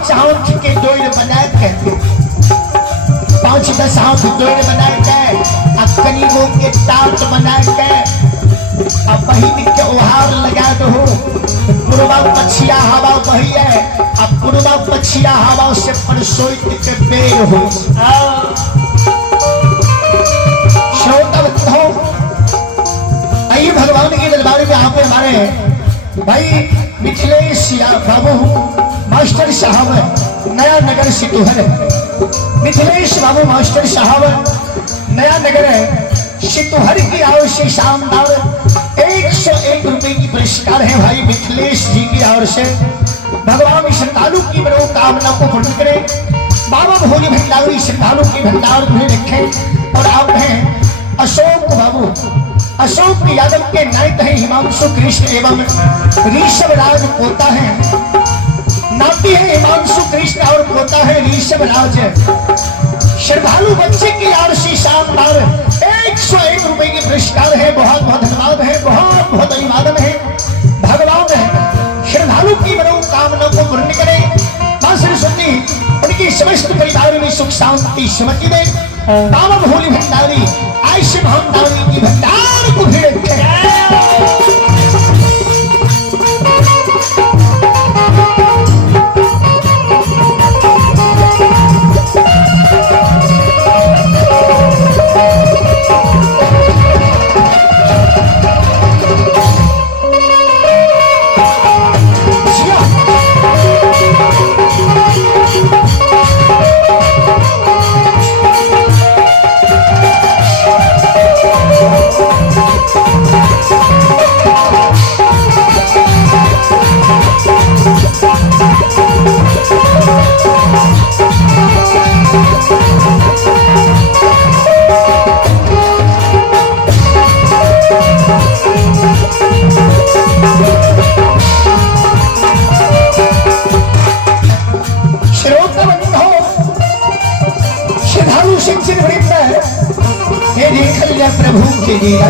5 हाथ के डोर बनाए के 5-10 हाथ डोर बनाए के करीबों के टाट बनाए के अब बहिन के ओहार लगा दो पूर्वा पछिया हवा बही है अब पूर्वा पछिया हवा से परसोइत के बेर हो आइए भगवान के दरबार में यहाँ पे हमारे भाई मिथिलेश बाबू मास्टर साहब नया नगर सितुहर मिथिलेश बाबू मास्टर साहब नया नगर सितुहर की ओर से शानदार 101 रुपए की पुरस्कार है भाई मिथिलेश जी की ओर से भगवान श्रद्धालु की मनोकामना को पूर्ण करे बाबा भोली भंडारी श्रद्धालु की भंडार में रखे और आप हैं अशोक बाबू अशोक यादव के नायक हैं हिमांशु कृष्ण एवं ऋषभ राज पोता है नाती है हिमांशु कृष्ण और पोता है ऋषभ राज श्रद्धालु बच्चे की ओर से शानदार 101 रुपए की पुरस्कार है बहुत बहुत धन्यवाद है बहुत बहुत अभिवादन है भगवान श्रद्धालु की मनोकामना को पूर्ण करे मां सरस्वती उनकी समस्त परिवार में सुख शांति सुमति दे बाबा भोली भंडारी आयुष्य भंडारी की भंडार को भेड़ प्रभु के लीला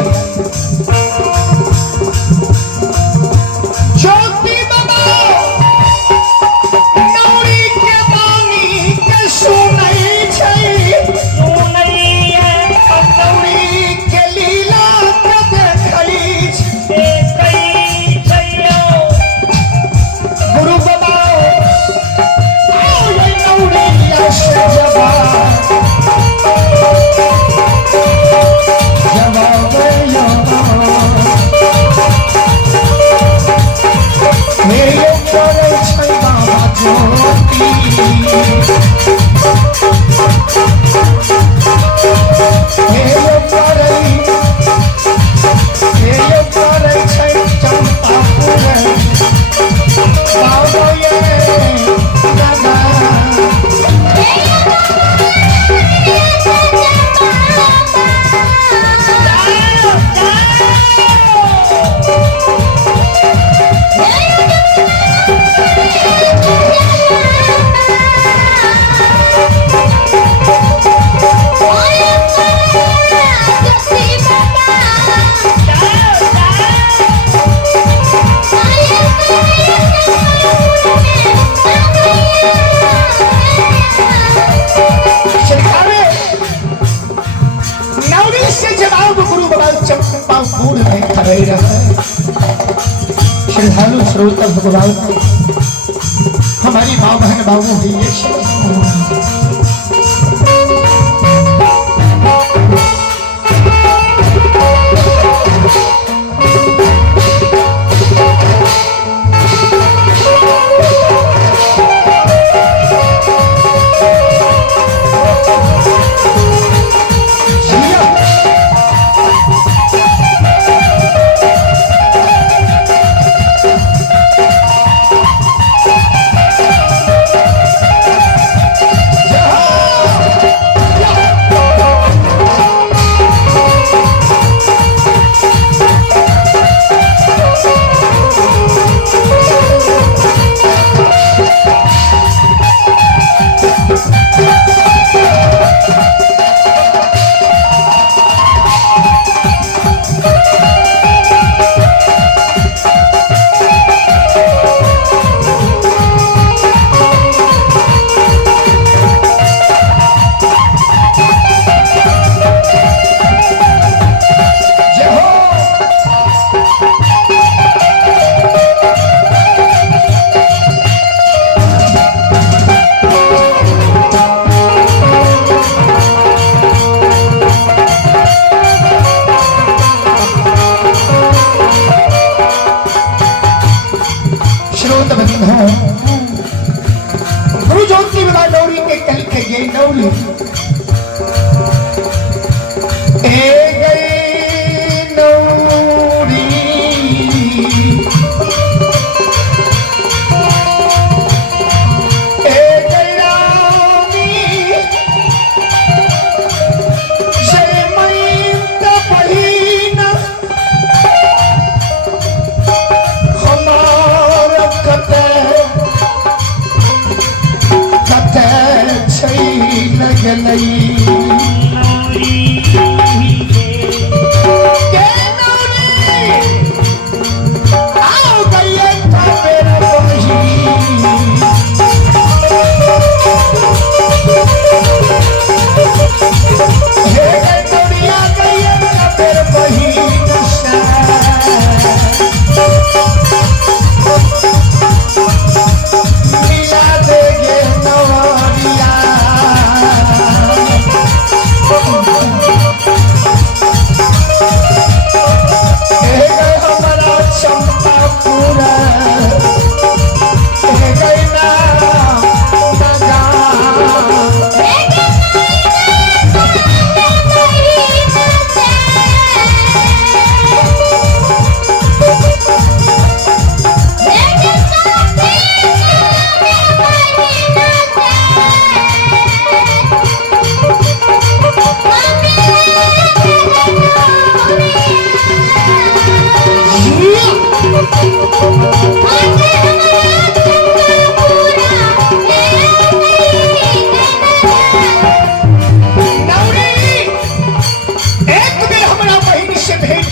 श्रद्धालु श्रोता भगवान हमारी माँ बहन बाबू भी ये नौरी ए गई नौरी ए गई रानी जय मई का बहिना हमारा कते लगलई आओ गई मेरा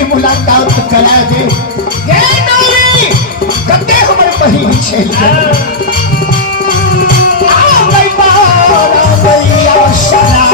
मुलाकात करा दे कते हमर बहिन छै आ गई बारा मैया सना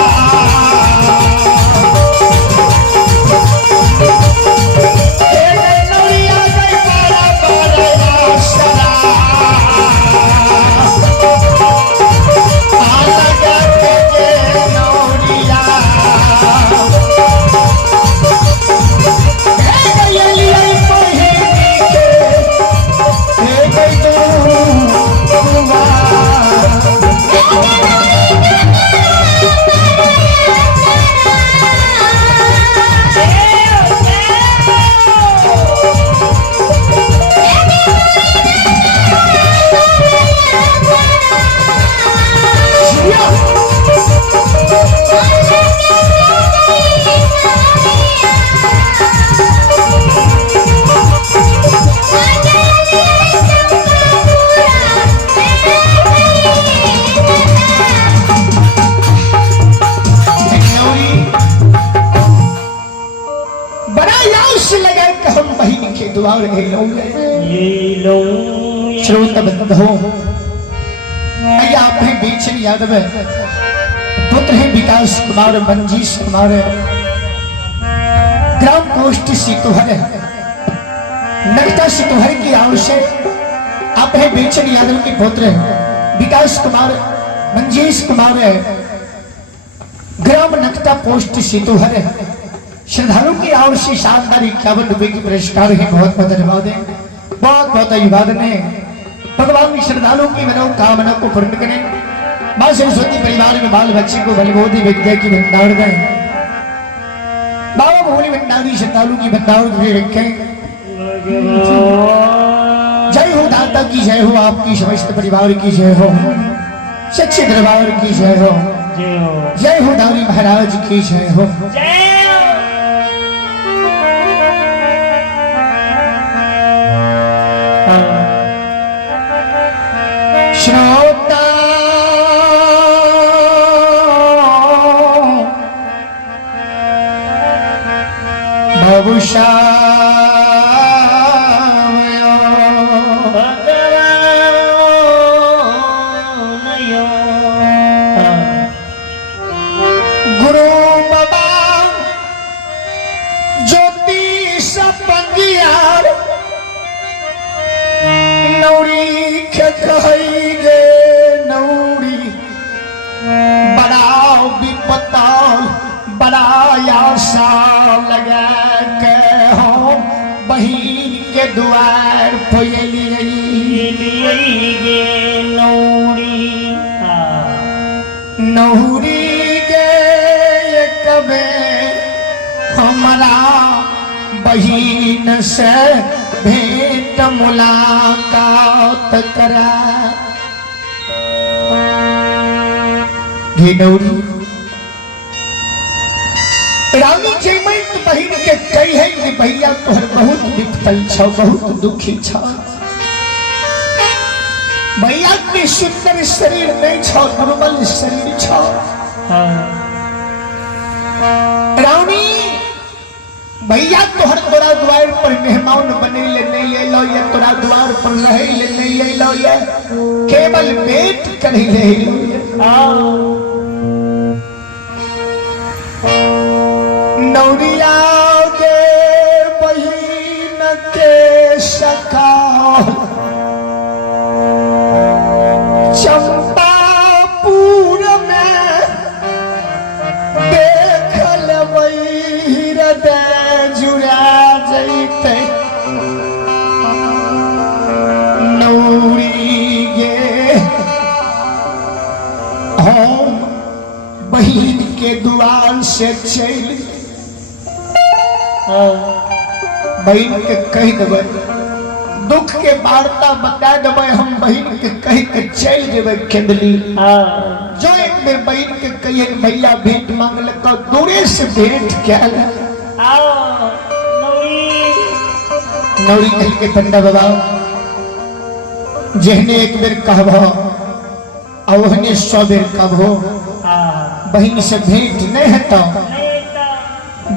श्रोता बंधु भैया अपने बीच यादव पुत्र है विकास कुमार मंजीश कुमार ग्राम पोस्ट सितोहर नगता सितोहर की आव से अपने बीच यादव के पुत्र विकास कुमार मंजीश कुमार ग्राम नगता पोस्ट सितोहर श्रद्धालु की आव से शानदार 51 रुपए की पुरस्कार है। बहुत बहुत धन्यवाद है, बहुत बहुत अभिवादन है। भगवान श्रद्धालुओं की मनोकामना को पूर्ण करें। मां सरस्वती परिवार में बाल बच्चे को बलबोधि विद्या की भंडार दें। बाबा भोले भंडारी श्रद्धालु की भंडार रखें। जय हो दाता की जय हो, आपकी समस्त परिवार की जय हो, सच्चे दरबार की जय हो, जय हो दारी महाराज की जय हो। श्रोता भवुषा गुरु बाबा ज्योति सपंगियार नौरी कही गे नौरी बड़ा विपताल बड़ा आशा लगा के हो बहिन के द्वार गे नौरी नहुरी गे एक बेर हमारा बहिन से भेंट मुलाकात करा। नहुरी रानी जयमंत बहिन के कही है कि भैया तोहर बहुत विफल छौ, बहुत दुखी छौ। भैया के सुंदर शरीर नहीं छौ, दुर्बल शरीर छौ। रानी भैया तोहर तोरा द्वार पर मेहमान बने ले नहीं अलो, ये तोरा द्वार पर रहे ले नहीं अलो, ये केवल पेट करे ले अलो। नौरिया गे बहिन के सखा चंपापुर में देखल हृदय जुड़ा जैते। नौरी गे हम बहिन के द्वार से चल बहन के कह देवे, दुख के वार्ता बता देवे, हम बहन के कह के चल देवे केंदली। जो एक बेर बहन के कहिए भैया भेंट मांगल तो दूरे से भेंट क्या नौरी कह के पंडा बाबा जहने एक बेर कहबो ओहने 100 बेर कहबो, बहन से भेंट नहीं हेतौ।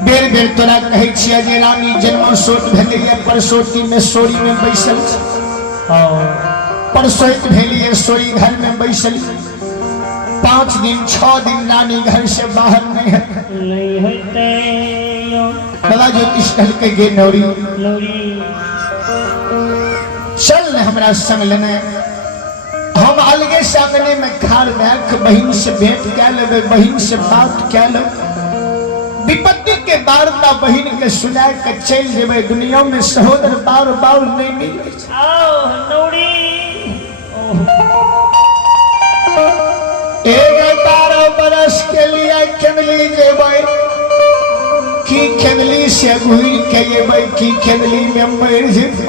बेर बेर तोरा कहे छिया जे रानी जन्म सोत भेलिए परसोती में सोरी में बैसल, परसोत भेलिए सोरी घर में बैसल। 5 दिन 6 दिन रानी घर से बाहर नहीं होते। बाबा ज्योतिष कह के गे नौरी चल हमरा संग लेने, हम अलगे सामने में खाड़ रख बहन से भेंट क्या लेवे, बहन से बात क्या लेवे। विपत्ति के वार्ता बहन के सुना के चल जेबे, दुनिया में सहोदर बार बार नहीं मिले। एक 12 बरस के लिए केंदली जेबे की केंदली से घूर के जेबे की केंदली में मर जेबे।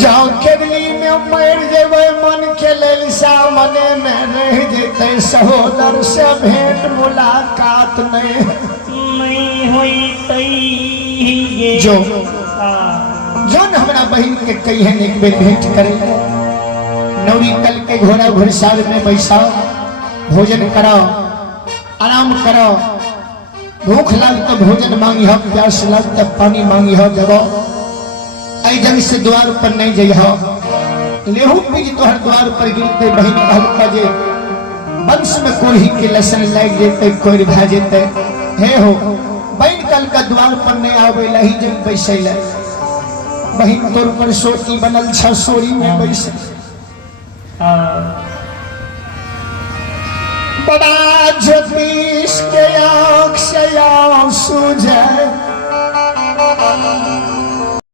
जाओ केंदली में मर जेबे मन के लेल सामने में रह जेते, सहोदर से भेंट मुलाकात नहीं होई। जो जौन हमरा बहन के कही है एक बेर भेंट करे। नौरी कल के घोड़ा घुड़सार में बैसाओ, भोजन कराओ, आराम कराओ। भूख लाग तो भोजन मांगी हो, प्यास लाग तो पानी मांगी हो। जब आई जंग से द्वार पर नहीं जइहो, लेहू बीज तोहर द्वार पर गिरते बहन कहलका जे वंश में कोढ़ी के लसन लग जेते, कोढ़ भा जेते। हे हो बहन कल का द्वार पर नहीं आवे लही जन बैसल। बहन तोर पर सोती बनल छ, सोरी में बैसल। बड़ा ज्योति